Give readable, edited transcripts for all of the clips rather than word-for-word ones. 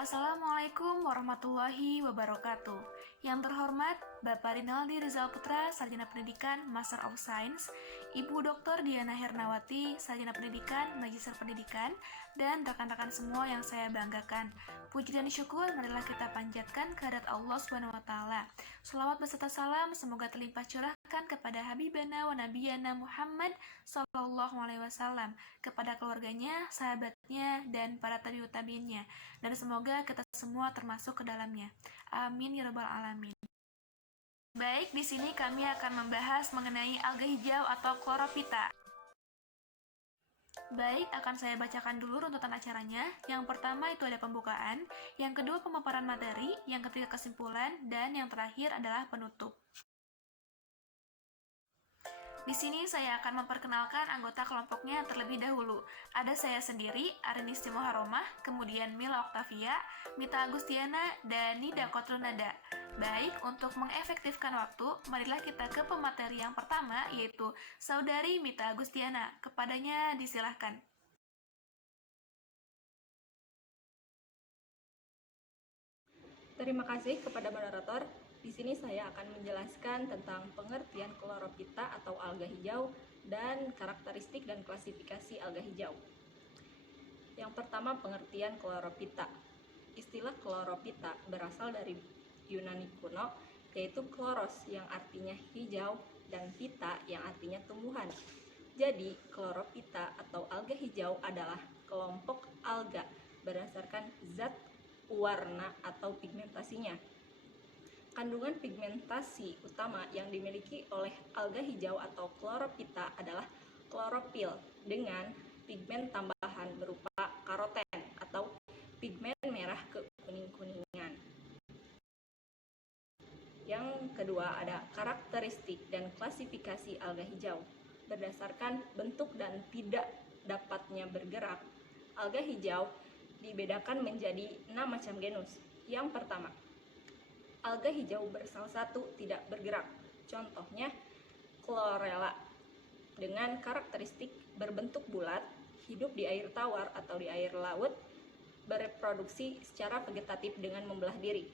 Assalamualaikum warahmatullahi wabarakatuh. Yang terhormat Bapak Rinaldi Rizal Putra, Sarjana Pendidikan, Master of Science, Ibu Dr. Diana Hernawati, Sarjana Pendidikan, Magister Pendidikan, dan rekan-rekan semua yang saya banggakan. Puji dan syukur marilah kita panjatkan kehadirat Allah SWT. Shalawat beserta salam semoga terlimpah curahkan kepada Habibana wa Nabiyana Muhammad Sallallahu Alaihi Wasallam, kepada keluarganya, sahabatnya, dan para tabi'ut tabi'innya. Dan semoga kita semua termasuk ke dalamnya. Amin ya rabbal alamin. Baik, di sini kami akan membahas mengenai alga hijau atau chlorophyta. Baik, akan saya bacakan dulu runtutan acaranya. Yang pertama itu ada pembukaan, yang kedua pemaparan materi, yang ketiga kesimpulan, dan yang terakhir adalah penutup. Di sini saya akan memperkenalkan anggota kelompoknya terlebih dahulu. Ada saya sendiri, Arinis Timoharomah, kemudian Mila Oktavia, Mita Agustiana, dan Nida Kotrunada. Baik, untuk mengefektifkan waktu, marilah kita ke pemateri yang pertama, yaitu Saudari Mita Agustiana. Kepadanya disilahkan. Terima kasih kepada moderator. Di sini saya akan menjelaskan tentang pengertian chlorophyta atau alga hijau dan karakteristik dan klasifikasi alga hijau. Yang pertama, pengertian chlorophyta. Istilah chlorophyta berasal dari Yunani kuno, yaitu chloros yang artinya hijau dan phyta yang artinya tumbuhan. Jadi, chlorophyta atau alga hijau adalah kelompok alga berdasarkan zat warna atau pigmentasinya. Kandungan pigmentasi utama yang dimiliki oleh alga hijau atau chlorophyta adalah klorofil dengan pigmen tambahan berupa karoten atau pigmen merah kekuning-kuningan. Yang kedua ada karakteristik dan klasifikasi alga hijau. Berdasarkan bentuk dan tidak dapatnya bergerak, alga hijau dibedakan menjadi 6 macam genus. Yang pertama, alga hijau bersel satu tidak bergerak. Contohnya chlorella dengan karakteristik berbentuk bulat, hidup di air tawar atau di air laut, bereproduksi secara vegetatif dengan membelah diri.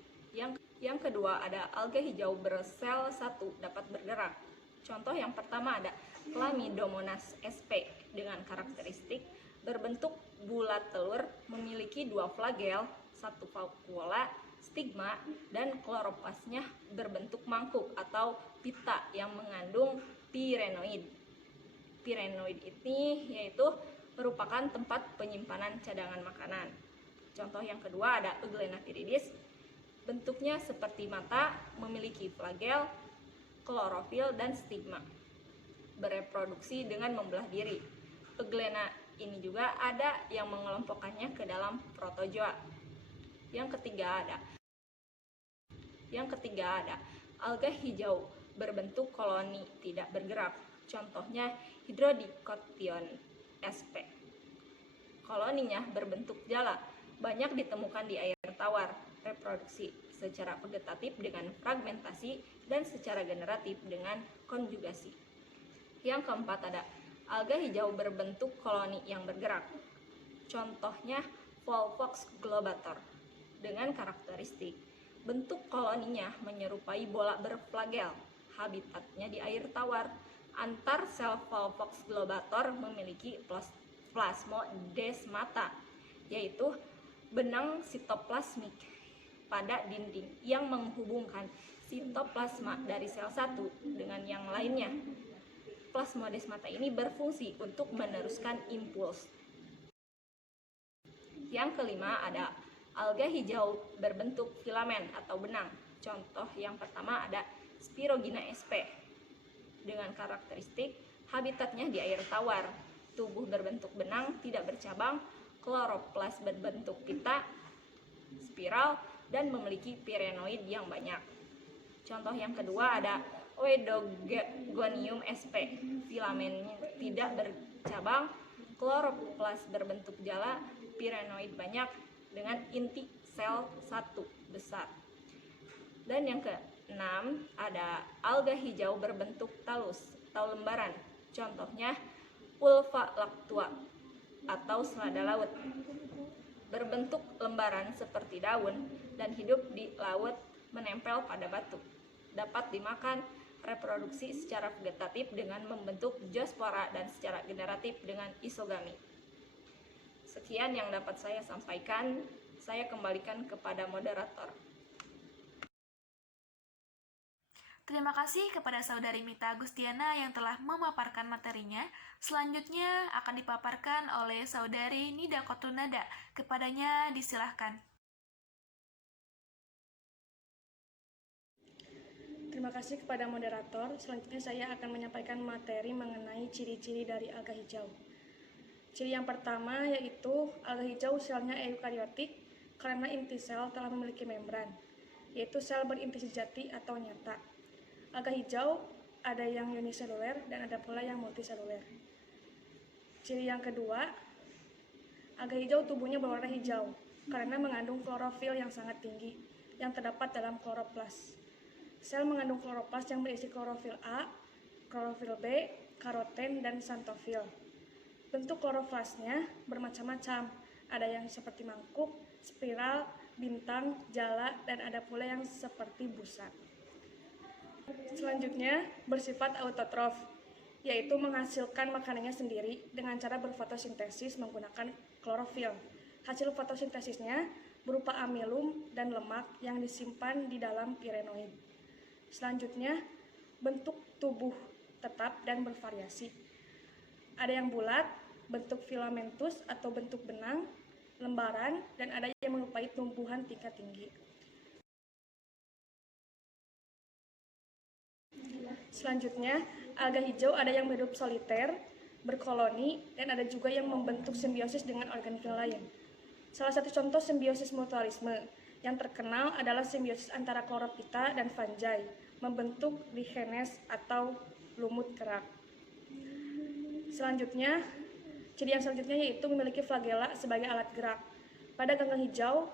Yang kedua ada alga hijau bersel satu dapat bergerak. Contoh yang pertama ada Chlamydomonas sp dengan karakteristik berbentuk bulat telur, memiliki 2 flagel, 1 vakuola, stigma, dan kloroplasnya berbentuk mangkuk atau pita yang mengandung pirenoid. Pirenoid ini yaitu merupakan tempat penyimpanan cadangan makanan. Contoh yang kedua ada Euglena viridis, bentuknya seperti mata, memiliki flagel, klorofil, dan stigma. Bereproduksi dengan membelah diri. Euglena ini juga ada yang mengelompokkannya ke dalam protozoa. Yang ketiga ada alga hijau berbentuk koloni tidak bergerak. Contohnya Hydrodicotion sp. Koloninya berbentuk jala, banyak ditemukan di air tawar. Reproduksi secara vegetatif dengan fragmentasi dan secara generatif dengan konjugasi. Yang keempat ada alga hijau berbentuk koloni yang bergerak. Contohnya Volvox globator dengan karakteristik bentuk koloninya menyerupai bola berflagel. Habitatnya di air tawar. Antar sel Volvox globator memiliki plasmodesmata, yaitu benang sitoplasmik pada dinding yang menghubungkan sitoplasma dari sel satu dengan yang lainnya. Plasmodesmata ini berfungsi untuk meneruskan impuls. Yang kelima ada alga hijau berbentuk filamen atau benang. Contoh yang pertama ada Spirogina sp dengan karakteristik habitatnya di air tawar, tubuh berbentuk benang tidak bercabang, kloroplas berbentuk pita, spiral, dan memiliki pirenoid yang banyak. Contoh yang kedua ada Oedogonium sp, filamennya tidak bercabang, kloroplas berbentuk jala, pirenoid banyak dengan inti sel satu besar. Dan yang keenam ada alga hijau berbentuk talus atau lembaran. Contohnya Ulva lactua atau selada laut. berbentuk lembaran seperti daun, dan hidup di laut menempel pada batu. Dapat dimakan, reproduksi secara vegetatif dengan membentuk zoospora dan secara generatif dengan isogami. Sekian yang dapat saya sampaikan, saya kembalikan kepada moderator. Terima kasih kepada Saudari Mita Agustiana yang telah memaparkan materinya. Selanjutnya akan dipaparkan oleh Saudari Nida Kotunada. Kepadanya disilahkan. Terima kasih kepada moderator. Selanjutnya saya akan menyampaikan materi mengenai ciri-ciri dari alga hijau. Ciri yang pertama yaitu alga hijau selnya eukariotik karena inti sel telah memiliki membran, yaitu sel berinti sejati atau nyata. Alga hijau ada yang uniseluler dan ada pula yang multiseluler. Ciri yang kedua, alga hijau tubuhnya berwarna hijau karena mengandung klorofil yang sangat tinggi yang terdapat dalam kloroplas. Sel mengandung kloroplas yang berisi klorofil A, klorofil B, karoten, dan xanthofil. Bentuk kloroplasnya bermacam-macam, ada yang seperti mangkuk, spiral, bintang, jala, dan ada pula yang seperti busa. Selanjutnya, bersifat autotrof, yaitu menghasilkan makanannya sendiri dengan cara berfotosintesis menggunakan klorofil. Hasil fotosintesisnya berupa amilum dan lemak yang disimpan di dalam pirenoid. Selanjutnya, bentuk tubuh tetap dan bervariasi. Ada yang bulat, bentuk filamentus atau bentuk benang, lembaran, dan ada yang menyerupai tumbuhan tingkat tinggi. Selanjutnya, alga hijau ada yang hidup soliter, berkoloni, dan ada juga yang membentuk simbiosis dengan organisme lain. Salah satu contoh simbiosis mutualisme yang terkenal adalah simbiosis antara chlorophyta dan fungi, membentuk lichenes atau lumut kerak. Selanjutnya, ciri yang selanjutnya yaitu memiliki flagela sebagai alat gerak. Pada ganggang hijau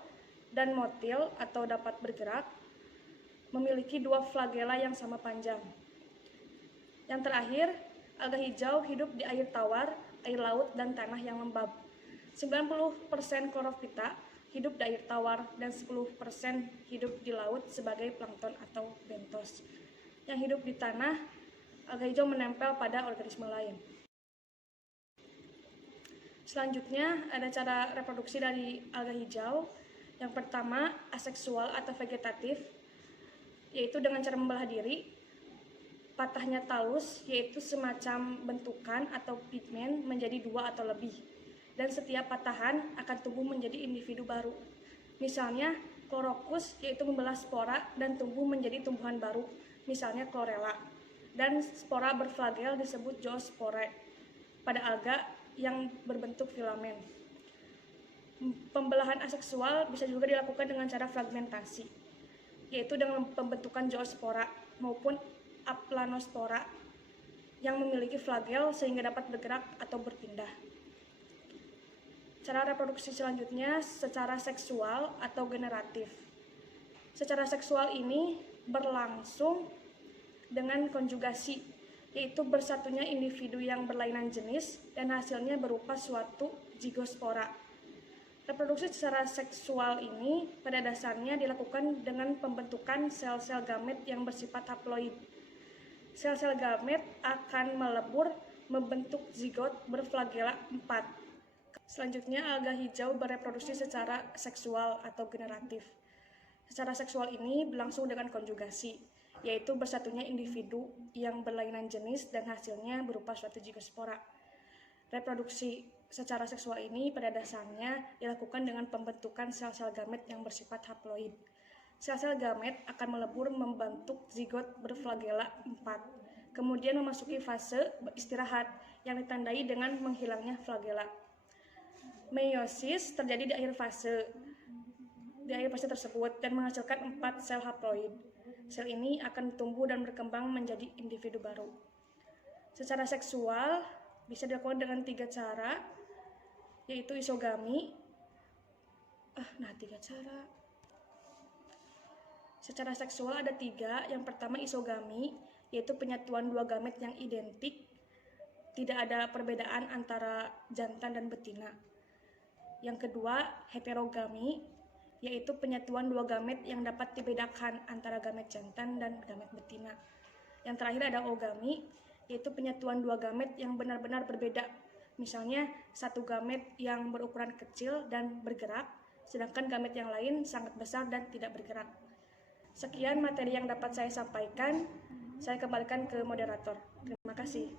dan motil atau dapat bergerak, memiliki dua flagela yang sama panjang. Yang terakhir, alga hijau hidup di air tawar, air laut, dan tanah yang lembab. 90% chlorophyta hidup di air tawar dan 10% hidup di laut sebagai plankton atau bentos. Yang hidup di tanah, alga hijau menempel pada organisme lain. Selanjutnya, ada cara reproduksi dari alga hijau. Yang pertama, aseksual atau vegetatif, yaitu dengan cara membelah diri. Patahnya talus, yaitu semacam bentukan atau pigmen menjadi dua atau lebih. Dan setiap patahan akan tumbuh menjadi individu baru. Misalnya, chlorokus, yaitu membelah spora dan tumbuh menjadi tumbuhan baru. Misalnya chlorella. Dan spora berflagel disebut zoospora pada alga yang berbentuk filamen. Pembelahan aseksual bisa juga dilakukan dengan cara fragmentasi, yaitu dengan pembentukan zoospora maupun aplanospora yang memiliki flagel sehingga dapat bergerak atau berpindah. Cara reproduksi selanjutnya secara seksual atau generatif. Secara seksual ini berlangsung dengan konjugasi, yaitu bersatunya individu yang berlainan jenis dan hasilnya berupa suatu zigospora. Reproduksi secara seksual ini pada dasarnya dilakukan dengan pembentukan sel-sel gamet yang bersifat haploid. Sel-sel gamet akan melebur membentuk zigot berflagela 4. Selanjutnya, alga hijau bereproduksi secara seksual atau generatif. Secara seksual ini berlangsung dengan konjugasi, yaitu bersatunya individu yang berlainan jenis dan hasilnya berupa suatu zigospora. Reproduksi secara seksual ini pada dasarnya dilakukan dengan pembentukan sel-sel gamet yang bersifat haploid. Sel-sel gamet akan melebur membentuk zigot berflagela 4, kemudian memasuki fase istirahat yang ditandai dengan menghilangnya flagela. Meiosis terjadi di akhir fase tersebut dan menghasilkan 4 sel haploid. Sel ini akan tumbuh dan berkembang menjadi individu baru. Secara seksual bisa dilakukan dengan 3 cara, yaitu isogami. Secara seksual ada 3. Yang pertama isogami, yaitu penyatuan 2 gamet yang identik, tidak ada perbedaan antara jantan dan betina. Yang kedua, heterogami, yaitu penyatuan dua gamet yang dapat dibedakan antara gamet jantan dan gamet betina. Yang terakhir ada ogami, yaitu penyatuan dua gamet yang benar-benar berbeda. Misalnya, satu gamet yang berukuran kecil dan bergerak, sedangkan gamet yang lain sangat besar dan tidak bergerak. Sekian materi yang dapat saya sampaikan. Saya kembalikan ke moderator. Terima kasih.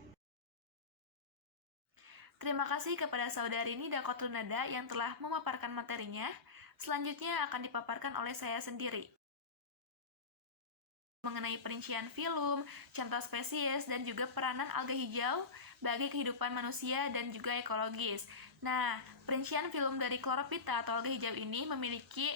Terima kasih kepada saudari Nida Kotrunada yang telah memaparkan materinya. Selanjutnya akan dipaparkan oleh saya sendiri mengenai perincian filum, contoh spesies, dan juga peranan alga hijau bagi kehidupan manusia dan juga ekologis. Nah, perincian filum dari Chlorophyta atau alga hijau ini memiliki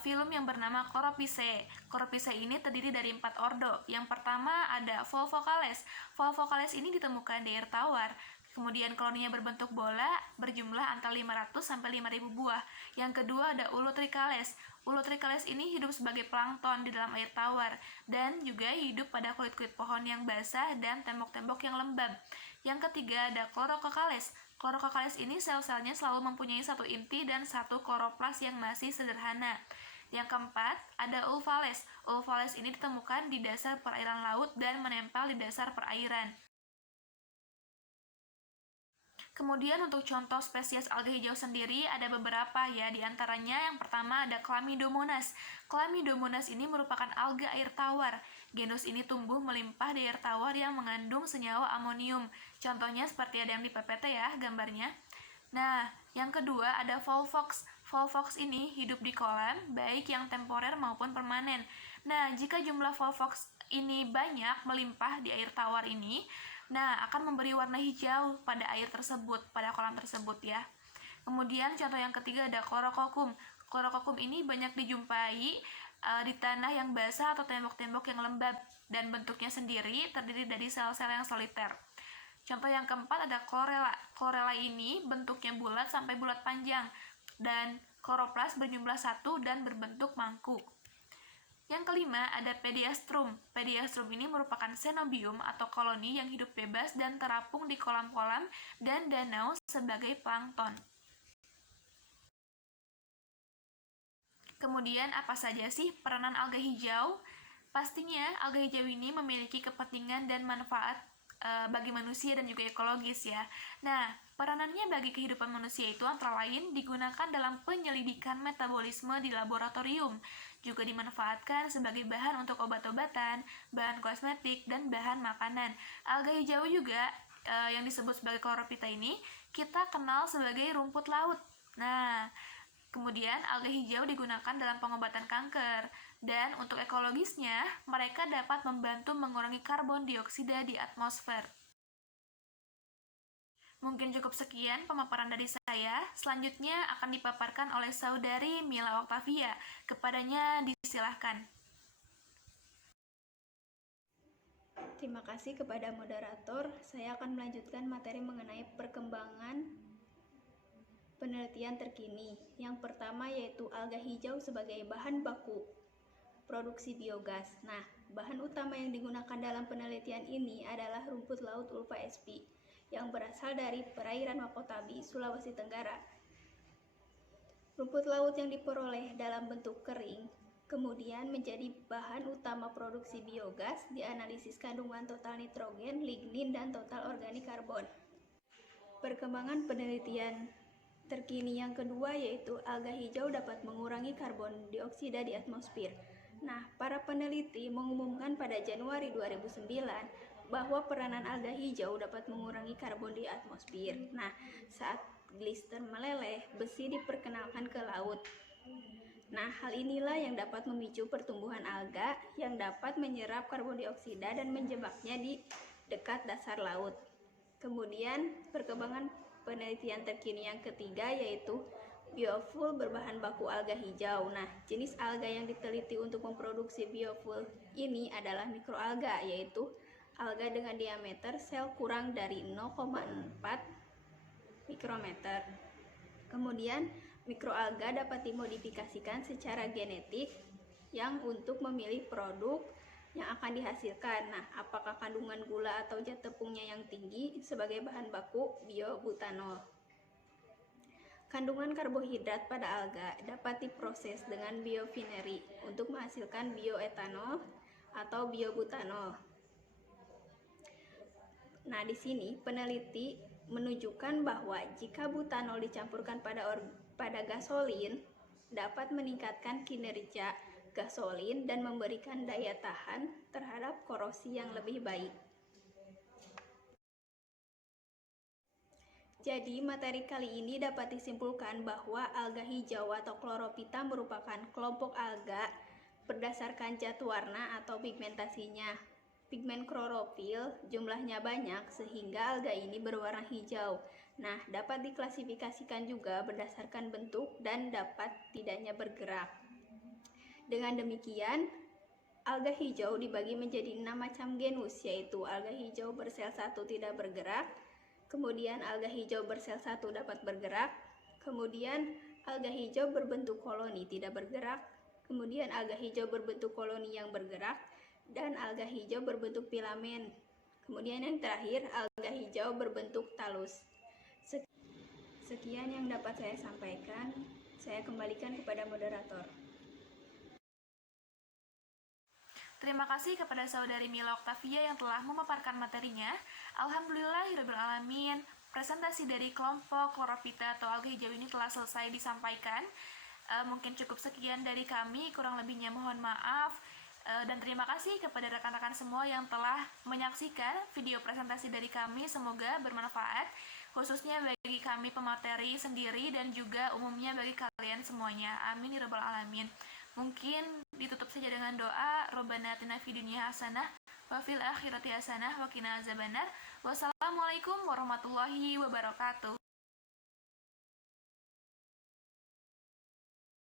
filum yang bernama Chlorophyceae. Chlorophyceae ini terdiri dari 4 ordo. Yang pertama ada Volvocales. Volvocales ini ditemukan di air tawar. Kemudian koloninya berbentuk bola, berjumlah antara 500 sampai 5.000 buah. Yang kedua ada Ulutricales. Ulutricales ini hidup sebagai plankton di dalam air tawar dan juga hidup pada kulit-kulit pohon yang basah dan tembok-tembok yang lembab. Yang ketiga ada Chlorococales. Chlorococales ini sel-selnya selalu mempunyai satu inti dan satu kloroplas yang masih sederhana. Yang keempat ada Ulvales. Ulvales ini ditemukan di dasar perairan laut dan menempel di dasar perairan. Kemudian untuk contoh spesies alga hijau sendiri ada beberapa ya, di antaranya yang pertama ada Chlamydomonas. Chlamydomonas ini merupakan alga air tawar. Genus ini tumbuh melimpah di air tawar yang mengandung senyawa amonium. Contohnya seperti ada yang di PPT ya gambarnya. Nah, yang kedua ada Volvox. Volvox ini hidup di kolam, baik yang temporer maupun permanen. Nah, jika jumlah Volvox ini banyak melimpah di air tawar ini, nah, akan memberi warna hijau pada air tersebut, pada kolam tersebut ya. Kemudian contoh yang ketiga ada Chlorococcum. Chlorococcum ini banyak dijumpai di tanah yang basah atau tembok-tembok yang lembab dan bentuknya sendiri terdiri dari sel-sel yang soliter. Contoh yang keempat ada Chlorella. Chlorella ini bentuknya bulat sampai bulat panjang dan kloroplas berjumlah 1 dan berbentuk mangkuk. Yang kelima ada Pediastrum. Pediastrum ini merupakan xenobium atau koloni yang hidup bebas dan terapung di kolam-kolam dan danau sebagai plankton. Kemudian apa saja sih peranan alga hijau? Pastinya alga hijau ini memiliki kepentingan dan manfaat bagi manusia dan juga ekologis ya. Nah, peranannya bagi kehidupan manusia itu antara lain digunakan dalam penyelidikan metabolisme di laboratorium, juga dimanfaatkan sebagai bahan untuk obat-obatan, bahan kosmetik, dan bahan makanan. Alga hijau juga yang disebut sebagai Chlorophyta ini kita kenal sebagai rumput laut. Nah, kemudian alga hijau digunakan dalam pengobatan kanker dan untuk ekologisnya mereka dapat membantu mengurangi karbon dioksida di atmosfer. Mungkin cukup sekian pemaparan dari saya. Selanjutnya akan dipaparkan oleh saudari Mila Octavia. Kepadanya disilahkan. Terima kasih kepada moderator. Saya akan melanjutkan materi mengenai perkembangan penelitian terkini. Yang pertama yaitu alga hijau sebagai bahan baku produksi biogas. Nah, bahan utama yang digunakan dalam penelitian ini adalah rumput laut Ulva sp yang berasal dari perairan Makotabi, Sulawesi Tenggara. Rumput laut yang diperoleh dalam bentuk kering kemudian menjadi bahan utama produksi biogas, dianalisis kandungan total nitrogen, lignin, dan total organik karbon. Perkembangan penelitian terkini yang kedua yaitu alga hijau dapat mengurangi karbon dioksida di atmosfer. Nah, para peneliti mengumumkan pada Januari 2009 bahwa peranan alga hijau dapat mengurangi karbon di atmosfer. Nah, saat glister meleleh, besi diperkenalkan ke laut. Nah, hal inilah yang dapat memicu pertumbuhan alga yang dapat menyerap karbon dioksida dan menjebaknya di dekat dasar laut. Kemudian, perkembangan penelitian terkini yang ketiga yaitu biofuel berbahan baku alga hijau. Nah, jenis alga yang diteliti untuk memproduksi biofuel ini adalah mikroalga, yaitu alga dengan diameter sel kurang dari 0,4 mikrometer. Kemudian, mikroalga dapat dimodifikasikan secara genetik yang untuk memilih produk yang akan dihasilkan. Nah, apakah kandungan gula atau zat tepungnya yang tinggi sebagai bahan baku biobutanol. Kandungan karbohidrat pada alga dapat diproses dengan biofinery untuk menghasilkan bioetanol atau biobutanol. Nah, di sini peneliti menunjukkan bahwa jika butanol dicampurkan pada gasolin dapat meningkatkan kinerja gasolin dan memberikan daya tahan terhadap korosi yang lebih baik. Jadi, materi kali ini dapat disimpulkan bahwa alga hijau atau Chlorophyta merupakan kelompok alga berdasarkan cat warna atau pigmentasinya. Pigmen klorofil jumlahnya banyak sehingga alga ini berwarna hijau. Nah, dapat diklasifikasikan juga berdasarkan bentuk dan dapat tidaknya bergerak. Dengan demikian, alga hijau dibagi menjadi 6 macam genus, yaitu alga hijau bersel 1 tidak bergerak, kemudian alga hijau bersel 1 dapat bergerak, kemudian alga hijau berbentuk koloni tidak bergerak, kemudian alga hijau berbentuk koloni yang bergerak, dan alga hijau berbentuk filamen. Kemudian yang terakhir, alga hijau berbentuk talus. Sekian yang dapat saya sampaikan. Saya kembalikan kepada moderator. Terima kasih kepada saudari Mila Octavia yang telah memaparkan materinya. Alhamdulillahirrahmanirrahim. Presentasi dari kelompok Chlorophyta atau alga hijau ini telah selesai disampaikan. Mungkin cukup sekian dari kami, kurang lebihnya mohon maaf. Dan terima kasih kepada rekan-rekan semua yang telah menyaksikan video presentasi dari kami. Semoga bermanfaat, khususnya bagi kami pemateri sendiri dan juga umumnya bagi kalian semuanya. Amin ya rabbal alamin. Mungkin ditutup saja dengan doa, Rabbana atina fid dunya hasanah wa fil akhirati hasanah wa qina azabannar. Wassalamualaikum warahmatullahi wabarakatuh.